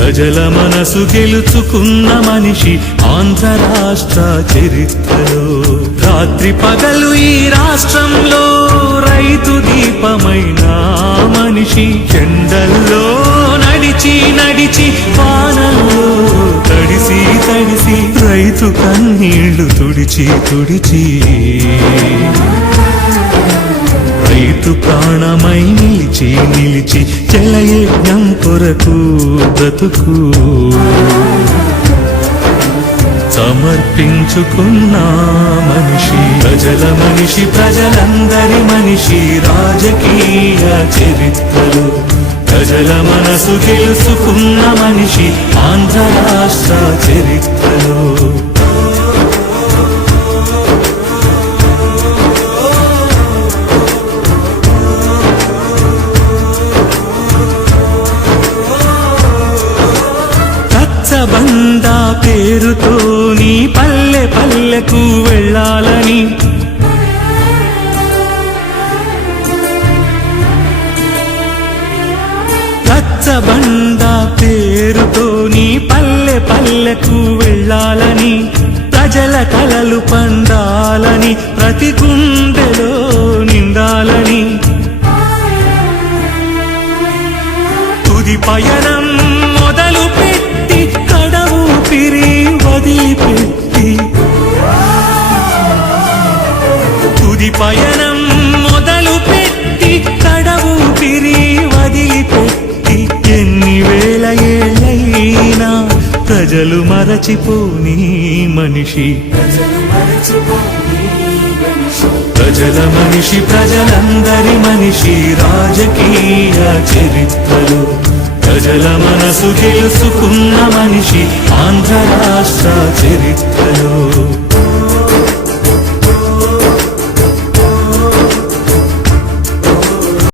ప్రజల మనసు గెలుచుకున్న మనిషి ఆంధ్ర రాష్ట్ర చరిత్రలో. రాత్రి పగలు ఈ రాష్ట్రంలో రైతు దీపమైన మనిషి చెండల్లో నడిచి నడిచి వానల్లో తడిసి తడిసి రైతు కన్నీళ్ళు తుడిచి తుడిచి రైతు ప్రాణమై నిలిచి నిలిచి జలయజ్ఞం కొరకు బ్రతుకు. సమర్పించుకున్న మనిషి ప్రజల మనిషి ప్రజలందరి మనిషి రాజకీయ చరిత్రలు. ప్రజల మనసు తెలుసుకున్న మనిషి ఆంధ్ర రాష్ట్ర చరిత్ర. పేరుతో నీ పల్లె పల్లెకు వెళ్ళాలని. రచ్చబండ పేరుతో నీ పల్లె పల్లెకు వెళ్ళాలని. ప్రజల కలలు పండాలని ప్రతి గుండెలో నిండాలని తుది పయనం తుది పయనం మొదలు పెట్టి కడవు తిరి వదిలిపెట్టి ఎన్ని వేల ఏళ్ళైనా ప్రజలు మరచిపోని మనిషి. ప్రజల మనిషి ప్రజలందరి మనిషి రాజకీయ చరిత్రలు. ప్రజల మనసు తెలుసుకున్న మనిషి ఆంధ్ర రాష్ట్ర చరిత్రలో.